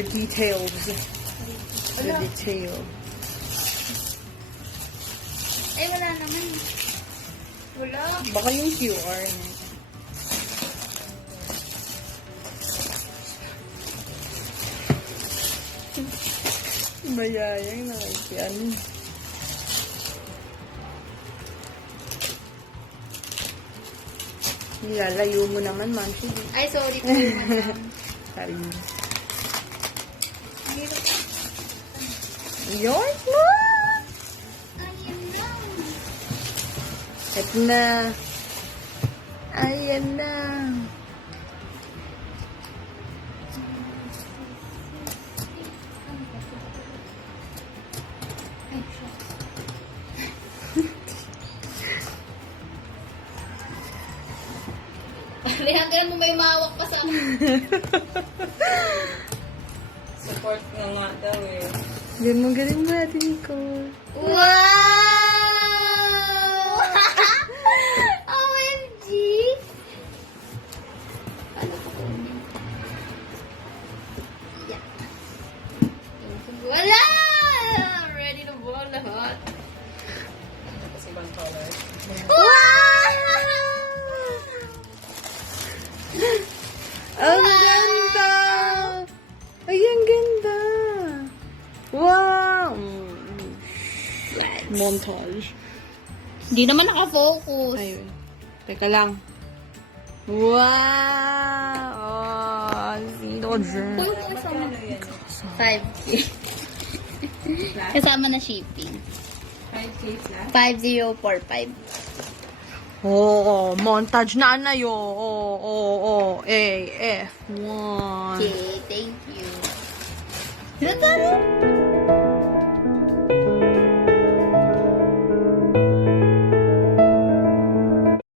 their details. The detail. Ay, wala naman. Wala. Baka yung QR niya. Mayayang nakikian. Nilalayo mo naman, Mansi. Ay, sorry po. Madam. Sorry. Mahirap. Yours mo! Ayun lang. Ito na. Ayan na. Ay, shit. Hanggang mo may mawak pa sa akin. Support na nga daw eh. Galing mo natin, Nicole. Wow! OMG! Paano ko kunin? Yeah. Wala! Ready na ba lahat? Tapos ibang color. Wow! Ang ganda! Ay, ang ganda! Wow! Montage. Hindi naman nakafocus. Ayun. Teka lang. Wow! Oh, sino dyan? Kasama na 5K. Kasama na shipping. 5K lang. 5045. Oo, montage na na yo. Oo. A, F, 1. Okay, thank you.